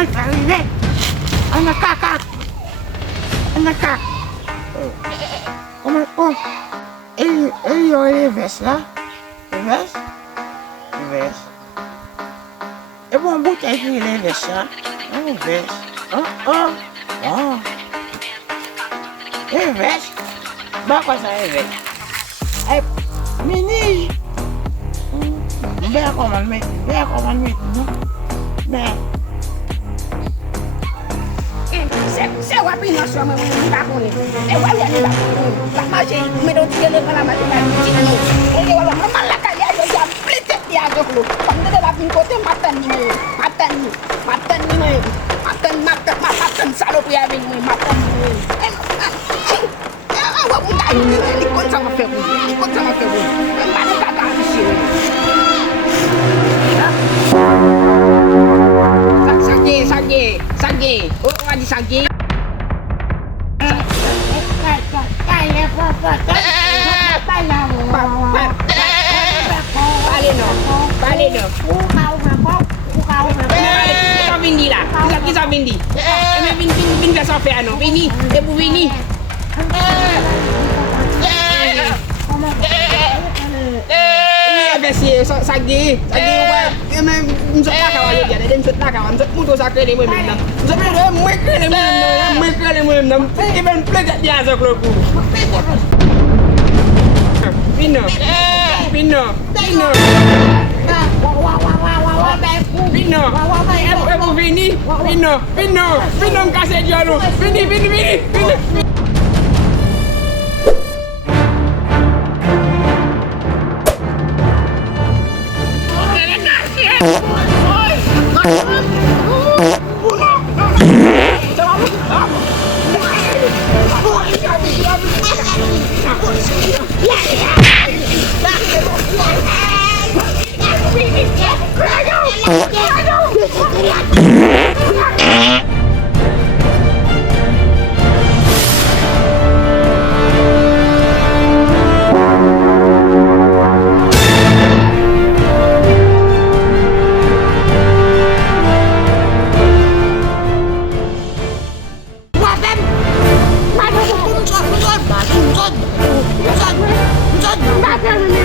arrivé. Anak kakak. Anak kakak. Comment il y aurait les vestes là? Les vestes? Les vestes. Et bon, bout qui a écrit les vestes là? Les vestes. Oh. Les vestes. Bah, quoi ça, les vestes? Eh, mini. Biar komen met, no? Biar. Saya wapi no sama bakul ni. Wala ni bakul. Tak masih medotnya le kala masih masih ni. Ini wala mamala kali ayo jam plite dia agaklu. Pamde la pin kote matan ni. Matan salo ya bin matan ni. Awak pun tak ni. Ikut sama febu. Mana kata sih. Sage. Oh, ada sage. Balik no. Kita vindi lah. Kita vindi. Vindi biasa apa ano? Vindi. Ibu vindi. Biasa sagi buat untuk nak kawan dia ada untuk nak kawan untuk mutu sakit ni memang untuk mutu mereka ni memang even pelajar dia asal keluarku Pino Pino kasih dia lu Vini Bukan.